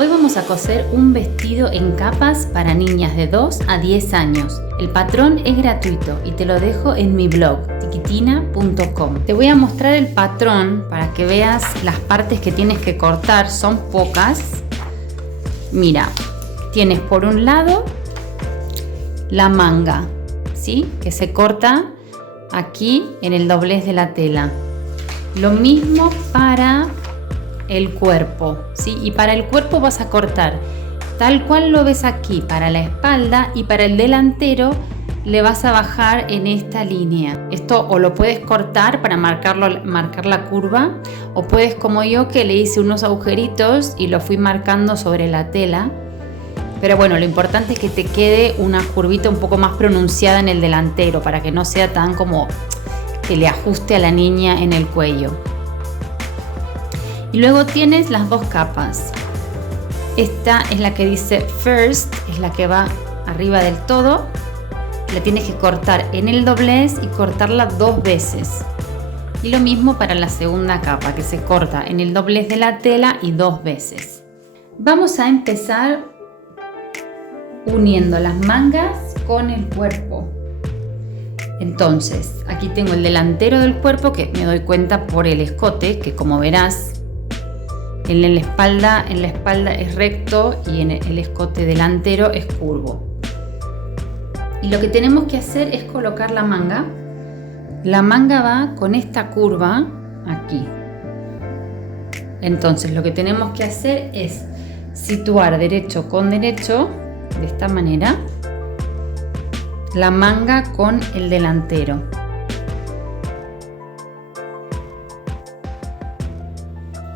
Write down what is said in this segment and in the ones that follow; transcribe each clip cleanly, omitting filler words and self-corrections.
Hoy vamos a coser un vestido en capas para niñas de 2 a 10 años. El patrón es gratuito y te lo dejo en mi blog, tiquitina.com. Te voy a mostrar el patrón para que veas las partes que tienes que cortar, son pocas. Mira, tienes por un lado la manga, ¿sí? Que se corta aquí en el doblez de la tela. Lo mismo para el cuerpo, ¿sí? Y para el cuerpo vas a cortar tal cual lo ves aquí para la espalda, y para el delantero le vas a bajar en esta línea. Esto o lo puedes cortar para marcar la curva, o puedes, como yo, que le hice unos agujeritos y lo fui marcando sobre la tela. Pero bueno, lo importante es que te quede una curvita un poco más pronunciada en el delantero, para que no sea tan como que le ajuste a la niña en el cuello. Y luego tienes las dos capas. Esta es la que dice first, es la que va arriba del todo. La tienes que cortar en el doblez y cortarla 2 veces. Y lo mismo para la segunda capa, que se corta en el doblez de la tela y 2 veces. Vamos a empezar uniendo las mangas con el cuerpo. Entonces, aquí tengo el delantero del cuerpo, que me doy cuenta por el escote, que como verás, en la espalda es recto y en el escote delantero es curvo. Y lo que tenemos que hacer es colocar la manga. La manga va con esta curva aquí. Entonces lo que tenemos que hacer es situar derecho con derecho, de esta manera, la manga con el delantero.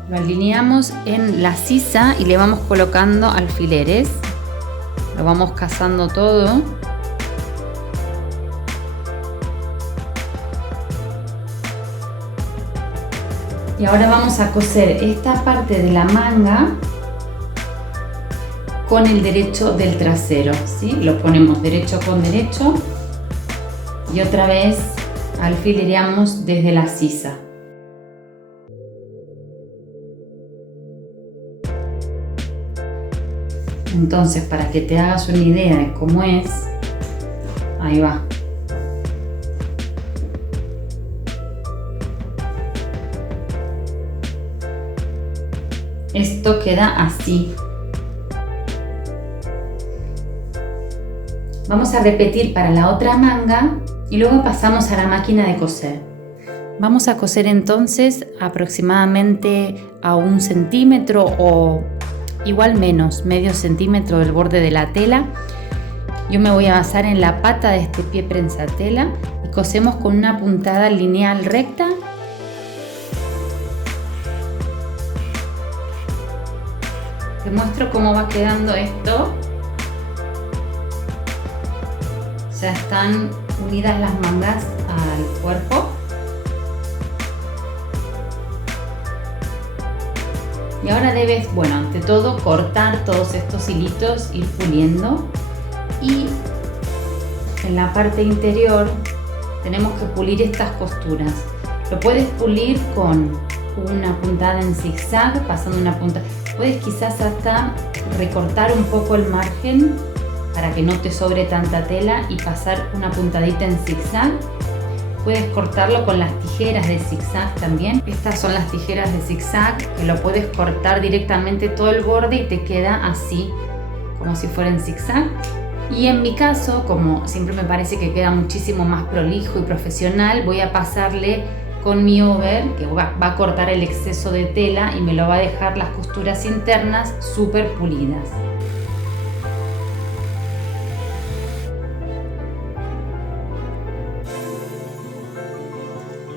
Lo alineamos en la sisa y le vamos colocando alfileres. Lo vamos cazando todo. Y ahora vamos a coser esta parte de la manga con el derecho del trasero, ¿sí? Lo ponemos derecho con derecho y otra vez alfilereamos desde la sisa. Entonces, para que te hagas una idea de cómo es, ahí va. Esto queda así. Vamos a repetir para la otra manga y luego pasamos a la máquina de coser. Vamos a coser entonces aproximadamente a 1 centímetro o igual menos, medio centímetro del borde de la tela. Yo me voy a basar en la pata de este pie prensatela y cosemos con una puntada lineal recta. Te muestro cómo va quedando esto. Ya están unidas las mangas al cuerpo. Y ahora debes, bueno, ante todo cortar todos estos hilitos, ir puliendo. Y en la parte interior tenemos que pulir estas costuras. Lo puedes pulir con una puntada en zigzag, pasando una punta. Puedes quizás hasta recortar un poco el margen para que no te sobre tanta tela y pasar una puntadita en zigzag. Puedes cortarlo con las tijeras de zigzag también. Estas son las tijeras de zigzag, que lo puedes cortar directamente todo el borde y te queda así, como si fuera en zigzag. Y en mi caso, como siempre me parece que queda muchísimo más prolijo y profesional, voy a pasarle con mi over, que va a cortar el exceso de tela y me lo va a dejar las costuras internas súper pulidas.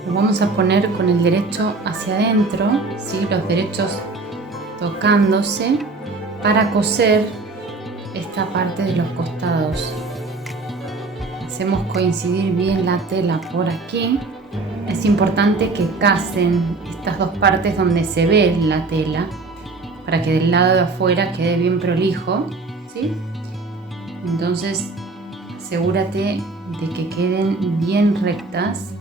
Lo vamos a poner con el derecho hacia adentro, ¿sí? Los derechos tocándose, para coser esta parte de los costados. Hacemos coincidir bien la tela por aquí. Es importante que casen estas dos partes donde se ve la tela, para que del lado de afuera quede bien prolijo, ¿sí? Entonces asegúrate de que queden bien rectas.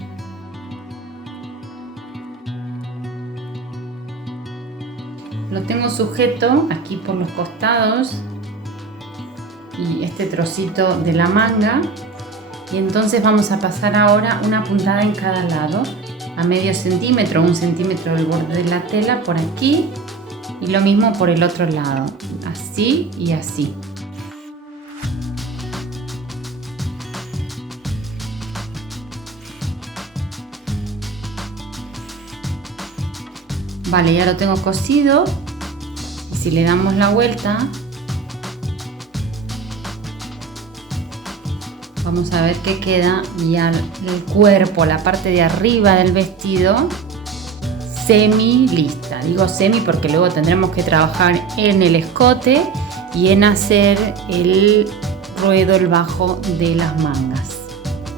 Lo tengo sujeto aquí por los costados y este trocito de la manga, y entonces vamos a pasar ahora una puntada en cada lado a medio centímetro, 1 centímetro del borde de la tela por aquí, y lo mismo por el otro lado, así y así. Vale, ya lo tengo cosido, y si le damos la vuelta vamos a ver que queda ya el cuerpo, la parte de arriba del vestido semi lista. Digo semi porque luego tendremos que trabajar en el escote y en hacer el ruedo, el bajo de las mangas.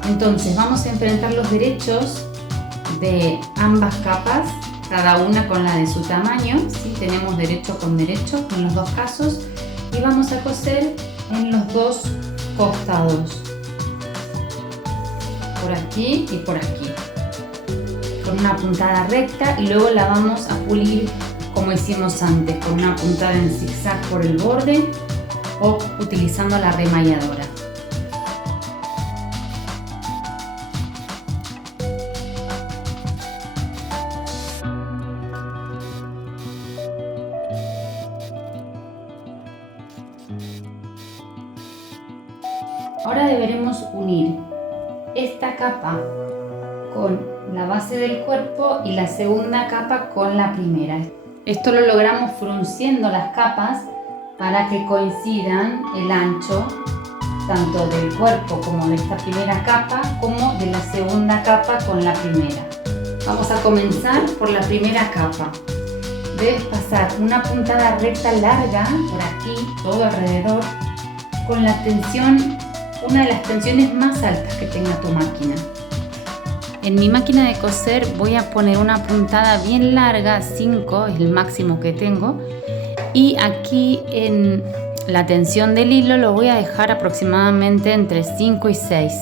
Entonces vamos a enfrentar los derechos de ambas capas, cada una con la de su tamaño, ¿sí? Tenemos derecho con derecho en los dos casos, y vamos a coser en los dos costados, por aquí y por aquí, con una puntada recta, y luego la vamos a pulir como hicimos antes, con una puntada en zigzag por el borde o utilizando la remalladora. Ahora deberemos unir esta capa con la base del cuerpo y la segunda capa con la primera. Esto lo logramos frunciendo las capas para que coincidan el ancho tanto del cuerpo como de esta primera capa como de la segunda capa con la primera. Vamos a comenzar por la primera capa. Debes pasar una puntada recta larga por aquí, todo alrededor, con la tensión, una de las tensiones más altas que tenga tu máquina. En mi máquina de coser voy a poner una puntada bien larga, 5 es el máximo que tengo, y aquí en la tensión del hilo lo voy a dejar aproximadamente entre 5 y 6.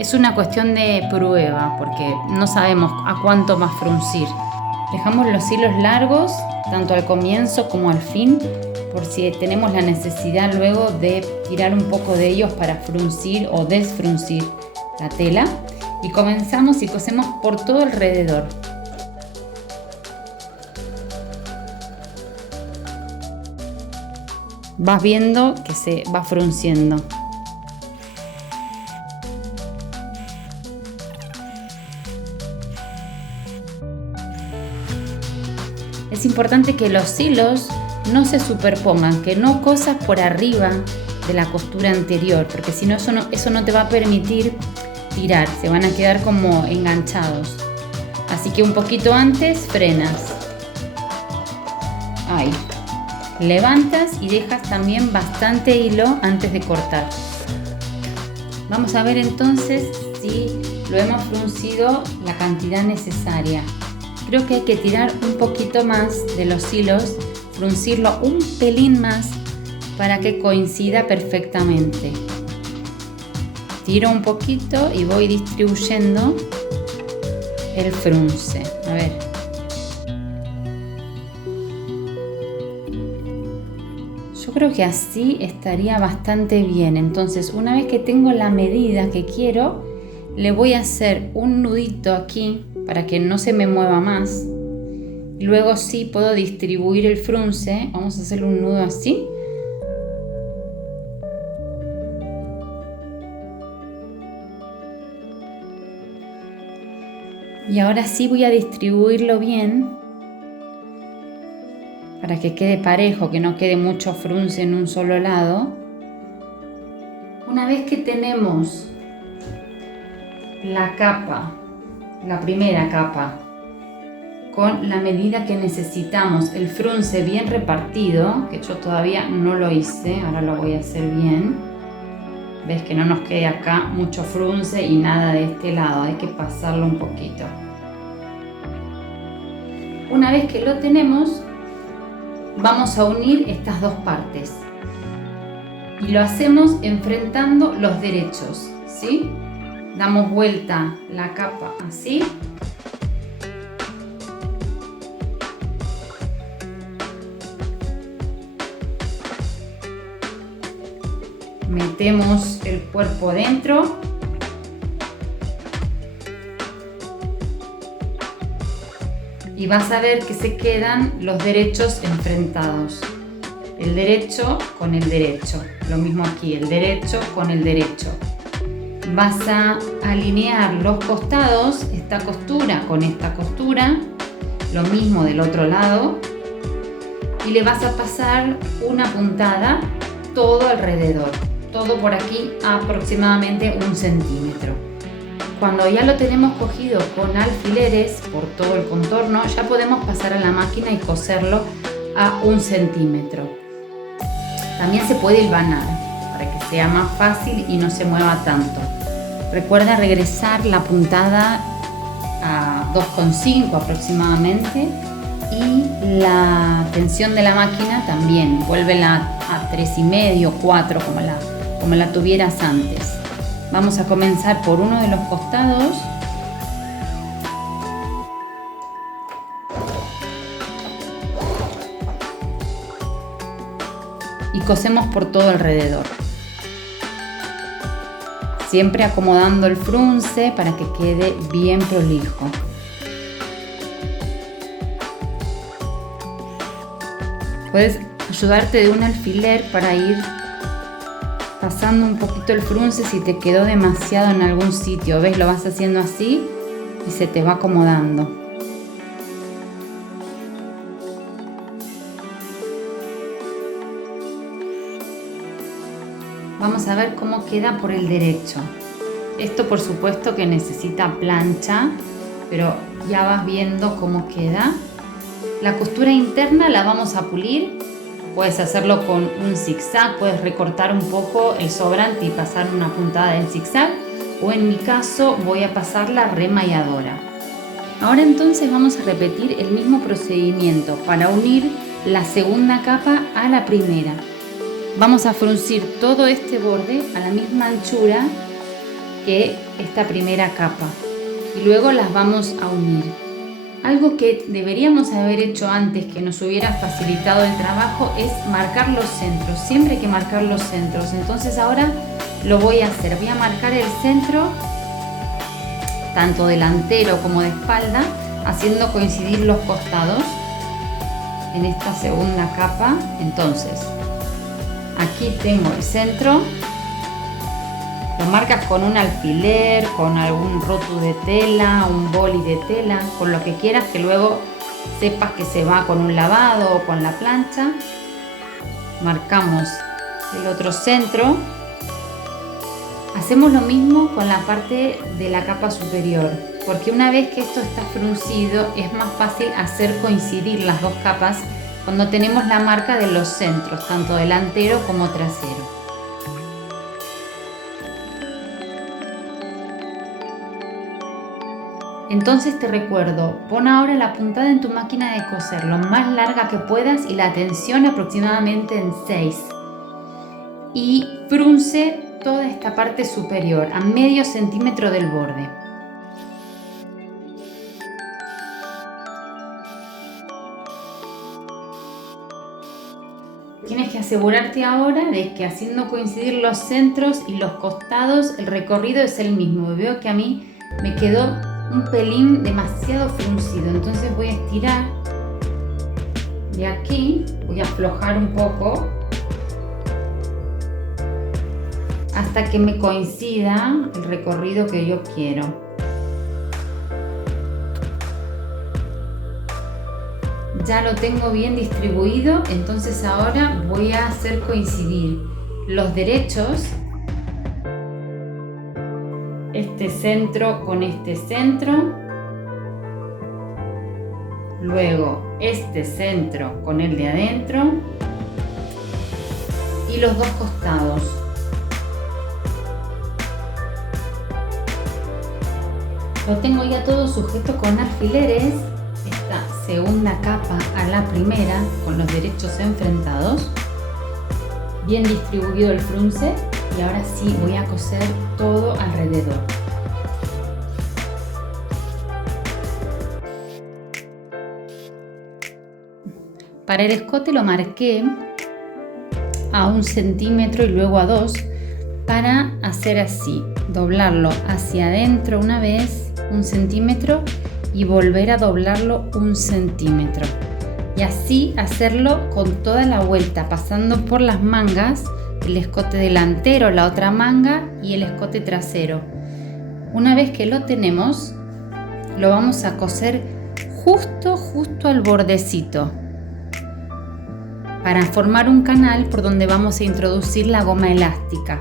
Es una cuestión de prueba porque no sabemos a cuánto va a fruncir. Dejamos los hilos largos tanto al comienzo como al fin, por si tenemos la necesidad luego de tirar un poco de ellos para fruncir o desfruncir la tela, y comenzamos y cosemos por todo alrededor. Vas viendo que se va frunciendo. Es importante que los hilos no se superpongan, que no cosas por arriba de la costura anterior, porque si no eso no te va a permitir tirar, se van a quedar como enganchados. Así que un poquito antes frenas. Ahí. Levantas y dejas también bastante hilo antes de cortar. Vamos a ver entonces si lo hemos fruncido la cantidad necesaria. Creo que hay que tirar un poquito más de los hilos, fruncirlo un pelín más para que coincida perfectamente. Tiro un poquito y voy distribuyendo el frunce. A ver. Yo creo que así estaría bastante bien. Entonces, una vez que tengo la medida que quiero, le voy a hacer un nudito aquí para que no se me mueva más. Luego sí puedo distribuir el frunce. Vamos a hacer un nudo así. Y ahora sí voy a distribuirlo bien para que quede parejo, que no quede mucho frunce en un solo lado. Una vez que tenemos la capa, la primera capa, con la medida que necesitamos, el frunce bien repartido, que yo todavía no lo hice, ahora lo voy a hacer bien. Ves que no nos quede acá mucho frunce y nada de este lado, hay que pasarlo un poquito. Una vez que lo tenemos, vamos a unir estas dos partes y lo hacemos enfrentando los derechos, ¿sí? Damos vuelta la capa así metemos el cuerpo dentro y vas a ver que se quedan los derechos enfrentados. El derecho con el derecho. Lo mismo aquí, el derecho con el derecho. Vas a alinear los costados, esta costura con esta costura. Lo mismo del otro lado. Y le vas a pasar una puntada todo alrededor. Todo por aquí aproximadamente 1 centímetro. Cuando ya lo tenemos cogido con alfileres por todo el contorno, ya podemos pasar a la máquina y coserlo a 1 centímetro. También se puede hilvanar para que sea más fácil y no se mueva tanto. Recuerda regresar la puntada a 2,5 aproximadamente y la tensión de la máquina también. Vuélvela a 3,5, 4 como la tuvieras antes. Vamos a comenzar por uno de los costados. Y cosemos por todo alrededor. Siempre acomodando el frunce para que quede bien prolijo. Puedes ayudarte de un alfiler para ir pasando un poquito el frunce si te quedó demasiado en algún sitio. ¿Ves? Lo vas haciendo así y se te va acomodando. Vamos a ver cómo queda por el derecho. Esto por supuesto que necesita plancha, pero ya vas viendo cómo queda. La costura interna la vamos a pulir. Puedes hacerlo con un zigzag, puedes recortar un poco el sobrante y pasar una puntada del zigzag, o en mi caso voy a pasar la remalladora. Ahora entonces vamos a repetir el mismo procedimiento para unir la segunda capa a la primera. Vamos a fruncir todo este borde a la misma anchura que esta primera capa y luego las vamos a unir. Algo que deberíamos haber hecho antes, que nos hubiera facilitado el trabajo, es marcar los centros. Siempre hay que marcar los centros. Entonces ahora lo voy a hacer. Voy a marcar el centro, tanto delantero como de espalda, haciendo coincidir los costados en esta segunda capa. Entonces, aquí tengo el centro. Lo marcas con un alfiler, con algún rotu de tela, un boli de tela, con lo que quieras, que luego sepas que se va con un lavado o con la plancha. Marcamos el otro centro. Hacemos lo mismo con la parte de la capa superior, porque una vez que esto está fruncido es más fácil hacer coincidir las dos capas cuando tenemos la marca de los centros, tanto delantero como trasero. Entonces te recuerdo, pon ahora la puntada en tu máquina de coser lo más larga que puedas y la tensión aproximadamente en 6. Y frunce toda esta parte superior a medio centímetro del borde. Tienes que asegurarte ahora de que haciendo coincidir los centros y los costados el recorrido es el mismo. Veo que a mí me quedó un pelín demasiado fruncido, entonces voy a estirar de aquí, voy a aflojar un poco hasta que me coincida el recorrido que yo quiero. Ya lo tengo bien distribuido, entonces ahora voy a hacer coincidir los derechos, este centro con este centro, luego este centro con el de adentro y los dos costados. Lo tengo ya todo sujeto con alfileres, esta segunda capa a la primera con los derechos enfrentados, bien distribuido el frunce. Y ahora sí voy a coser todo alrededor. Para el escote lo marqué a 1 centímetro y luego a 2, para hacer así, doblarlo hacia adentro una vez, 1 centímetro, y volver a doblarlo 1 centímetro. Y así hacerlo con toda la vuelta, pasando por las mangas, el escote delantero, la otra manga y el escote trasero. Una vez que lo tenemos, lo vamos a coser justo al bordecito, para formar un canal por donde vamos a introducir la goma elástica.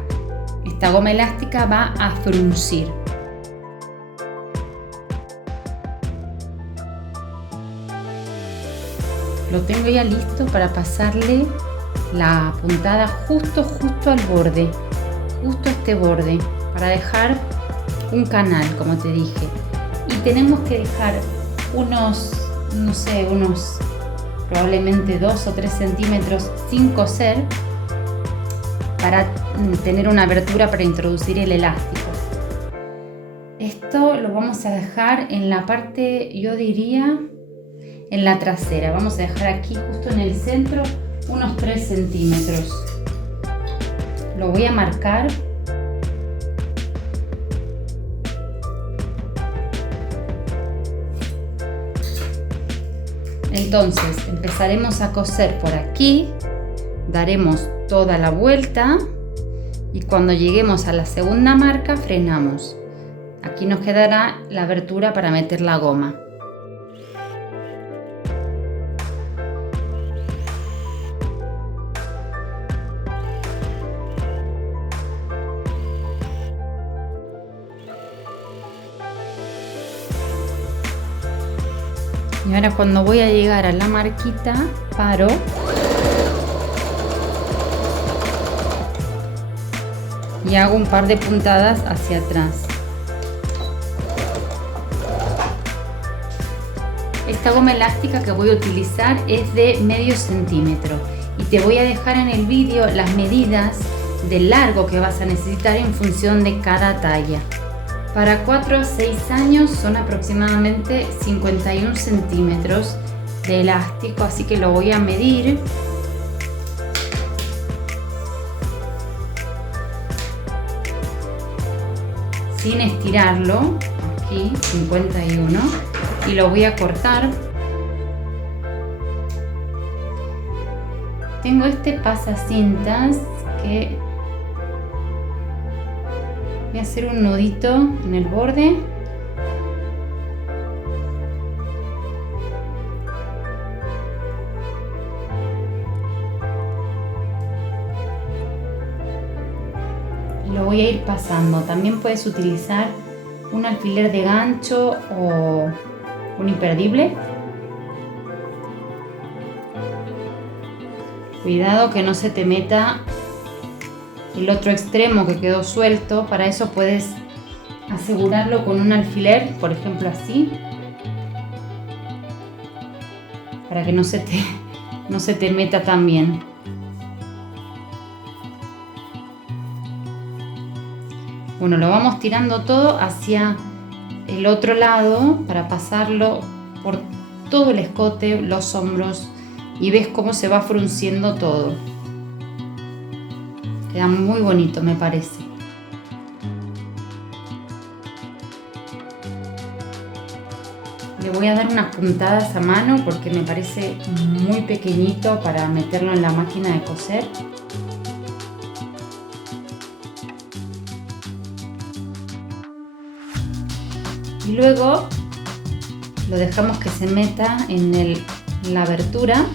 Esta goma elástica va a fruncir. Lo tengo ya listo para pasarle la puntada justo al borde, justo a este borde, para dejar un canal, como te dije. Y tenemos que dejar unos probablemente 2 o 3 centímetros sin coser para tener una abertura para introducir el elástico. Esto lo vamos a dejar en la parte, yo diría, en la trasera. Vamos a dejar aquí justo en el centro unos 3 centímetros. Lo voy a marcar. Entonces empezaremos a coser por aquí, daremos toda la vuelta y cuando lleguemos a la segunda marca frenamos. Aquí nos quedará la abertura para meter la goma. Y ahora cuando voy a llegar a la marquita, paro y hago un par de puntadas hacia atrás. Esta goma elástica que voy a utilizar es de medio centímetro y te voy a dejar en el vídeo las medidas del largo que vas a necesitar en función de cada talla. Para 4 a 6 años son aproximadamente 51 centímetros de elástico, así que lo voy a medir. Sin estirarlo, aquí 51, y lo voy a cortar. Tengo este pasacintas que voy a hacer un nudito en el borde. Y lo voy a ir pasando. También puedes utilizar un alfiler de gancho o un imperdible. Cuidado que no se te meta el otro extremo que quedó suelto. Para eso puedes asegurarlo con un alfiler, por ejemplo así, para que no se te meta tan bien. Bueno, lo vamos tirando todo hacia el otro lado para pasarlo por todo el escote, los hombros, y ves cómo se va frunciendo todo. Queda muy bonito, me parece. Le voy a dar unas puntadas a mano porque me parece muy pequeñito para meterlo en la máquina de coser. Y luego lo dejamos que se meta en la abertura.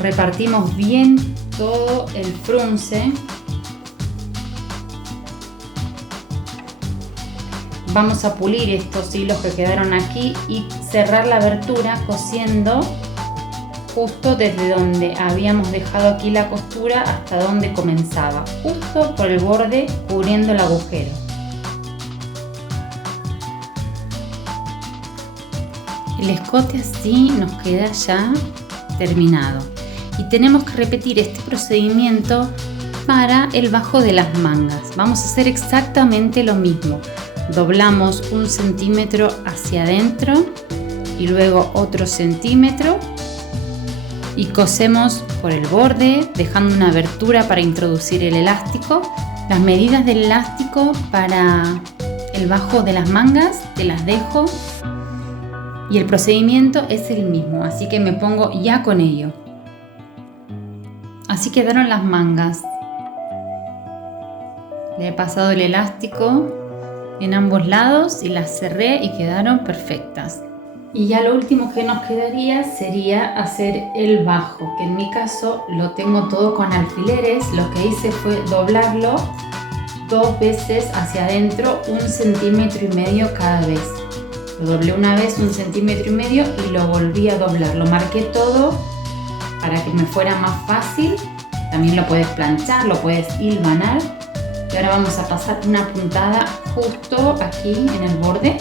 Repartimos bien todo el frunce. Vamos a pulir estos hilos que quedaron aquí y cerrar la abertura cosiendo justo desde donde habíamos dejado aquí la costura hasta donde comenzaba, justo por el borde cubriendo el agujero. El escote así nos queda ya terminado. Y tenemos que repetir este procedimiento para el bajo de las mangas. Vamos a hacer exactamente lo mismo. Doblamos 1 centímetro hacia adentro y luego otro centímetro y cosemos por el borde, dejando una abertura para introducir el elástico. Las medidas del elástico para el bajo de las mangas te las dejo y el procedimiento es el mismo, así que me pongo ya con ello. Así quedaron las mangas. Le he pasado el elástico en ambos lados y las cerré y quedaron perfectas. Y ya lo último que nos quedaría sería hacer el bajo, que en mi caso lo tengo todo con alfileres. Lo que hice fue doblarlo 2 veces hacia adentro, 1,5 centímetros cada vez. Lo doblé una vez 1,5 centímetros y lo volví a doblar. Lo marqué todo para que me fuera más fácil. También lo puedes planchar, lo puedes hilvanar. Y ahora vamos a pasar una puntada justo aquí en el borde,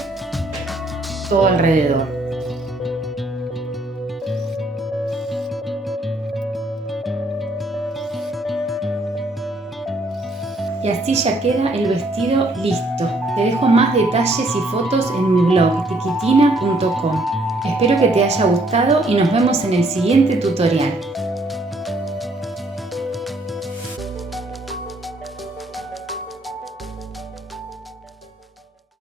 todo alrededor. Y así ya queda el vestido listo. Te dejo más detalles y fotos en mi blog tiquitina.com. Espero que te haya gustado y nos vemos en el siguiente tutorial.